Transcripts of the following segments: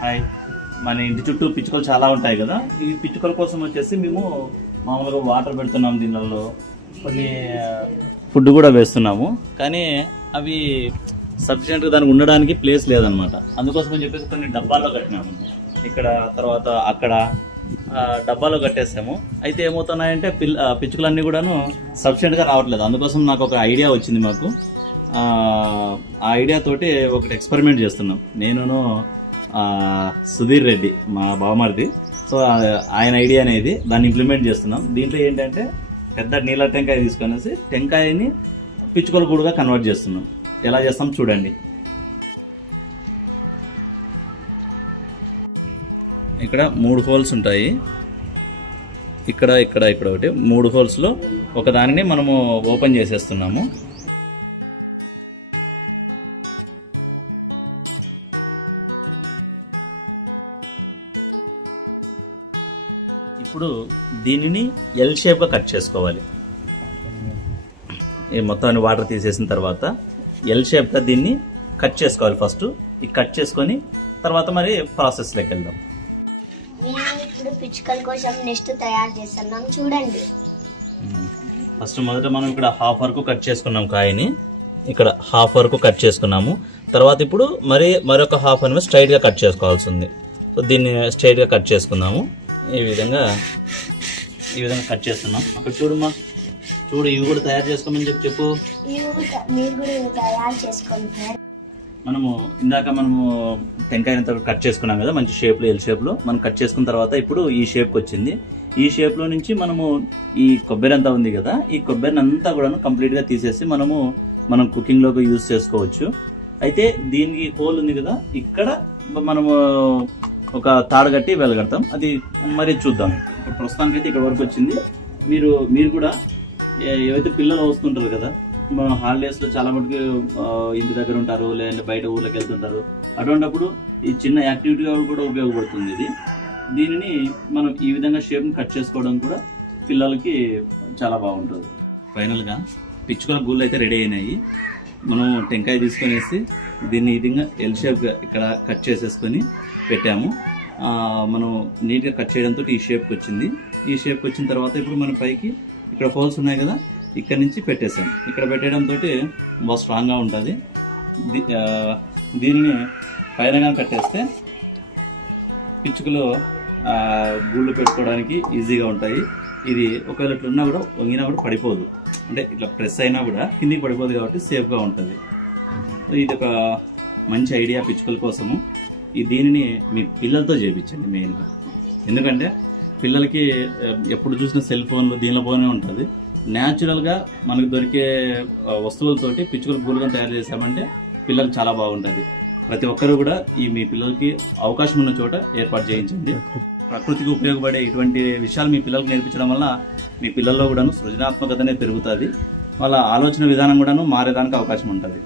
Hi. మన ఇంటి చుట్టూ పిచ్చుకలు చాలా ఉంటాయి కదా. ఈ పిచ్చుకల కోసం వచ్చేసి మేము మామూలుగా వాటర్ పెడుతున్నాం దీనిలో కొన్ని ఫుడ్ కూడా వేస్తున్నాము. కానీ అవి సఫిషియెంట్గా దానికి ఉండడానికి ప్లేస్ లేదనమాట అందుకోసం అని చెప్పేసి కొన్ని డబ్బాల్లో కట్టినాము. ఇక్కడ తర్వాత అక్కడ డబ్బాలో కట్టేసాము. అయితే ఏమవుతున్నాయంటే పిల్ పిచ్చుకలన్నీ కూడాను సఫిషియెంట్గా రావట్లేదు. అందుకోసం నాకు ఒక ఐడియా వచ్చింది మాకు. ఆ ఐడియా తోటి ఒకటి ఎక్స్పెరిమెంట్ చేస్తున్నాం. నేనును సుధీర్ రెడ్డి మా బావమరిది. సో ఆయన ఐడియా అనేది దాన్ని ఇంప్లిమెంట్ చేస్తున్నాం. దీంట్లో ఏంటంటే పెద్ద నీళ్ళ టెంకాయ తీసుకొనేసి టెంకాయని పిచ్చుకల గూడుగా కన్వర్ట్ చేస్తున్నాం. ఎలా చేస్తాం చూడండి. ఇక్కడ మూడు హోల్స్ ఉంటాయి. ఇక్కడ ఇక్కడ ఇక్కడ ఒకటి. మూడు హోల్స్లో ఒక దానిని మనము ఓపెన్ చేసేస్తున్నాము. ఇప్పుడు దీనిని ఎల్ షేప్గా కట్ చేసుకోవాలి. ఈ మొత్తాన్ని వాటర్ తీసేసిన తర్వాత ఎల్ షేప్గా దీన్ని కట్ చేసుకోవాలి ఫస్ట్ ఈ కట్ చేసుకొని తర్వాత మరి ప్రాసెస్లోకి వెళ్దాం. ఇప్పుడు పిచ్చుకల కోసం నెక్స్ట్ తయారు చేస్తున్నాం చూడండి. ఫస్ట్ మొదట మనం ఇక్కడ హాఫ్ వరకు కట్ చేసుకున్నాం కాయని. ఇక్కడ హాఫ్ వరకు కట్ చేసుకున్నాము. తర్వాత ఇప్పుడు మరి మరొక హాఫ్ అనేది స్ట్రైట్గా కట్ చేసుకోవాల్సి ఉంది. సో దీన్ని స్ట్రైట్గా కట్ చేసుకుందాము ఈ విధంగా ఈ విధంగా కట్ చేస్తున్నాం. అక్కడ చూడమ్మా. చూడు ఇవి కూడా తయారు చేసుకోమని చెప్పి చెప్పు. మనము ఇందాక మనము టెంకాయ అంతా కట్ చేసుకున్నాం కదా మంచి షేప్లో ఎల్ షేప్లో. మనం కట్ చేసుకున్న తర్వాత ఇప్పుడు ఈ షేప్కి వచ్చింది. ఈ షేప్లో నుంచి మనము ఈ కొబ్బరి అంతా ఉంది కదా ఈ కొబ్బరిని అంతా కూడా కంప్లీట్గా తీసేసి మనము మనం కుకింగ్లోకి యూజ్ చేసుకోవచ్చు. అయితే దీనికి హోల్ ఉంది కదా ఇక్కడ మనము ఒక తాడు కట్టి వెళ్ళగడతాం అది మరి చూద్దాం. ఇప్పుడు ప్రస్తుతానికి అయితే ఇక్కడ వరకు వచ్చింది. మీరు మీరు కూడా ఏవైతే పిల్లలు వస్తుంటారు కదా మన హాలిడేస్లో చాలా మటుకు ఇంటి దగ్గర ఉంటారు లేదంటే బయట ఊర్లోకి వెళ్తుంటారు. అటువంటిప్పుడు ఈ చిన్న యాక్టివిటీగా కూడా ఉపయోగపడుతుంది ఇది. దీనిని మనం ఈ విధంగా షేప్ని కట్ చేసుకోవడం కూడా పిల్లలకి చాలా బాగుంటుంది. ఫైనల్గా పిచ్చుకల గూళ్ళు అయితే రెడీ అయినాయి. మనం టెంకాయ తీసుకొనేసి దీన్ని ఈ విధంగా ఎల్ షేప్గా ఇక్కడ కట్ చేసేసుకొని పెట్టాము. మనం నీట్గా కట్ చేయడంతో ఈ షేప్కి వచ్చింది. ఈ షేప్కి వచ్చిన తర్వాత ఇప్పుడు మన పైకి ఇక్కడ హోల్స్ ఉన్నాయి కదా ఇక్కడ నుంచి పెట్టేసాం ఇక్కడ పెట్టేయడంతో బాగా స్ట్రాంగ్గా ఉంటుంది. దీ- పైన దీనిని కట్టేస్తే పిచ్చుకలు గూళ్ళు పెట్టుకోవడానికి ఈజీగా ఉంటాయి. ఇది ఒకవేళ ఇట్లా ఉన్నా కూడా వంగినా కూడా పడిపోదు. అంటే ఇట్లా ప్రెస్ అయినా కూడా కిందికి పడిపోదు కాబట్టి సేఫ్గా ఉంటుంది. ఇది ఒక మంచి ఐడియా పిచ్చుకల కోసము. ఈ దీనిని మీ పిల్లలతో చేయించండి మెయిన్గా. ఎందుకంటే పిల్లలకి ఎప్పుడు చూసిన సెల్ ఫోన్లు దీనిలో ఉంటుంది. న్యాచురల్గా మనకు దొరికే వస్తువులతోటి పిచ్చుకల గూలుగా తయారు చేసామంటే పిల్లలు చాలా బాగుంటుంది. ప్రతి ఒక్కరు కూడా ఈ మీ పిల్లలకి అవకాశం ఉన్న చోట ఏర్పాటు చేయించండి. ప్రకృతికి ఉపయోగపడే ఇటువంటి విషయాలు మీ పిల్లలకు నేర్పించడం వల్ల మీ పిల్లల్లో కూడాను సృజనాత్మకతనే పెరుగుతుంది. వాళ్ళ ఆలోచన విధానం కూడాను మారేదానికి అవకాశం ఉంటుంది.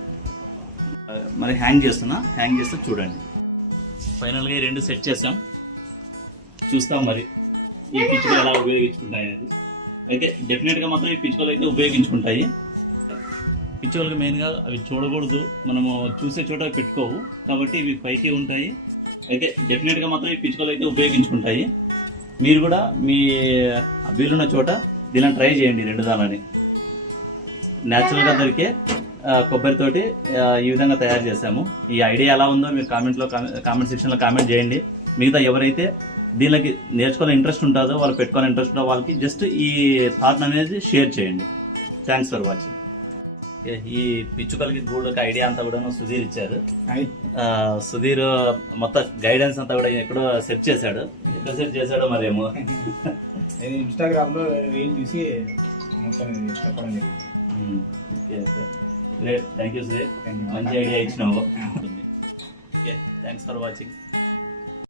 మరి హ్యాంగ్ చేస్తున్నా? హ్యాంగ్ చేస్తే చూడండి. ఫైనల్గా ఈ రెండు సెట్ చేసాం చూస్తాం మరి ఈ పిచ్చుకలు ఎలా ఉపయోగించుకుంటాయి అనేది. అయితే డెఫినెట్గా మాత్రం ఈ పిచ్చుకలు అయితే ఉపయోగించుకుంటాయి. పిచ్చుకలకు మెయిన్గా అవి చూడకూడదు. మనము చూసే చోట పెట్టుకోవు. కాబట్టి ఇవి పైకి ఉంటాయి. అయితే డెఫినెట్గా మాత్రం ఈ పిచ్చుకలు అయితే ఉపయోగించుకుంటాయి. మీరు కూడా మీ వీలున్న చోట దీనిని ట్రై చేయండి రెండు దానిని న్యాచురల్గా దొరికే కొబ్బరితోటి ఈ విధంగా తయారు చేశాము. ఈ ఐడియా ఎలా ఉందో మీరు కామెంట్లో కామెంట్ సెక్షన్లో కామెంట్ చేయండి. మిగతా ఎవరైతే దీనికి నేర్చుకోవాలని ఇంట్రెస్ట్ ఉంటుందో వాళ్ళు పెట్టుకోవాలని ఇంట్రెస్ట్ ఉంటుందో వాళ్ళకి జస్ట్ ఈ థాట్ అనేది షేర్ చేయండి. థ్యాంక్స్ ఫర్ వాచింగ్ ఈ పిచ్చుకలకి గూడుకి ఐడియా అంతా కూడా సుధీర్ ఇచ్చారు. సుధీర్ మొత్తం గైడెన్స్ అంతా కూడా ఎక్కడో సెట్ చేశాడు. ఎక్కడ సెట్ చేశాడో మరేమో. నేను ఇన్స్టాగ్రామ్లో రీల్ చూసి మొత్తం చెప్పడం జరిగింది. Thank you Sudheer. మంచి ఐడియా ఇచ్చినావు. Thanks for watching